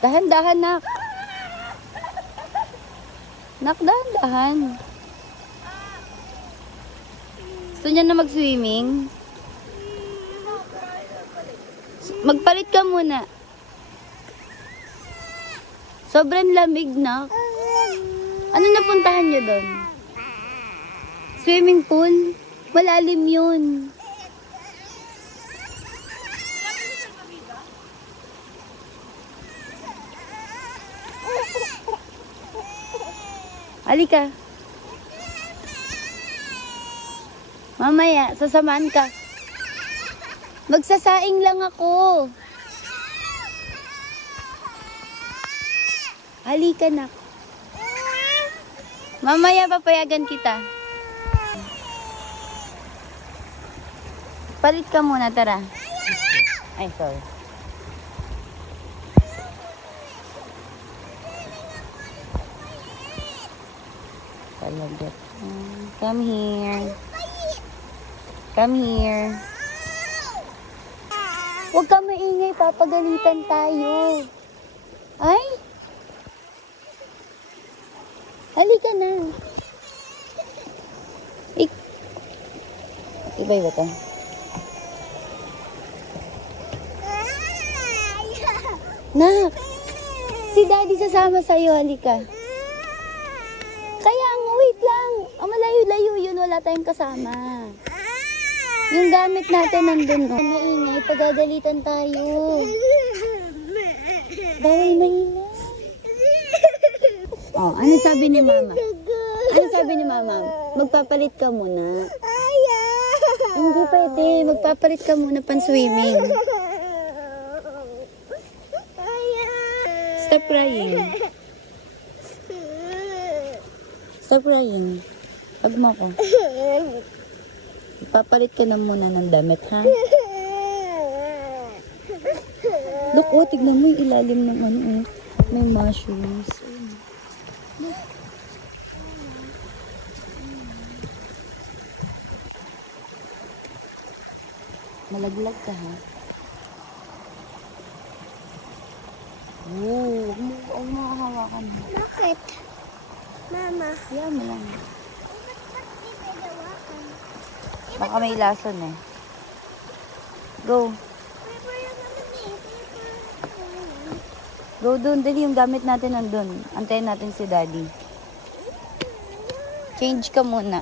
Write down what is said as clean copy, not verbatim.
Dahan-dahan, nak. Nak, dahan-dahan. Gusto niya na mag-swimming? Magpalit ka muna. Sobrang lamig, nak. Ano napuntahan niyo doon? Swimming pool? Malalim yun. Halika. Mamaya, sasamahan ka. Magsasaing lang ako. Halika na. Mamaya papayagan kita. Palit ka muna, tara. Ay, sorry. Talagot. Come here. Come here. Huwag ka maingay, papagalitan tayo. Ay! Halika na. Iba ba ito? Nak! Si Daddy sasama sa'yo, halika. Kaya nga, wait lang. Malayo-layo yun, wala tayong kasama. Yung gamit natin nandun, no? Maingay, pagagalitan tayo. Bawal maingay. Oh, ano sabi ni Mama? Ano sabi ni Mama? Magpapalit ka muna. Hindi pwede, magpapalit ka muna pan-swimming. Stop crying. Stop crying. Huwag mo ko. Papalit ka na muna ng damit, ha? Look, oh, tignan mo yung ilalim ng ano, oh. May mushrooms. Malaglag ka, ha? Oh, huwag mo hawakan. Bakit? Mama. Yan mo lang. Baka may lason eh. Go. Go dun. Dali yung gamit natin nandun. Antayin natin si Daddy. Change ka muna.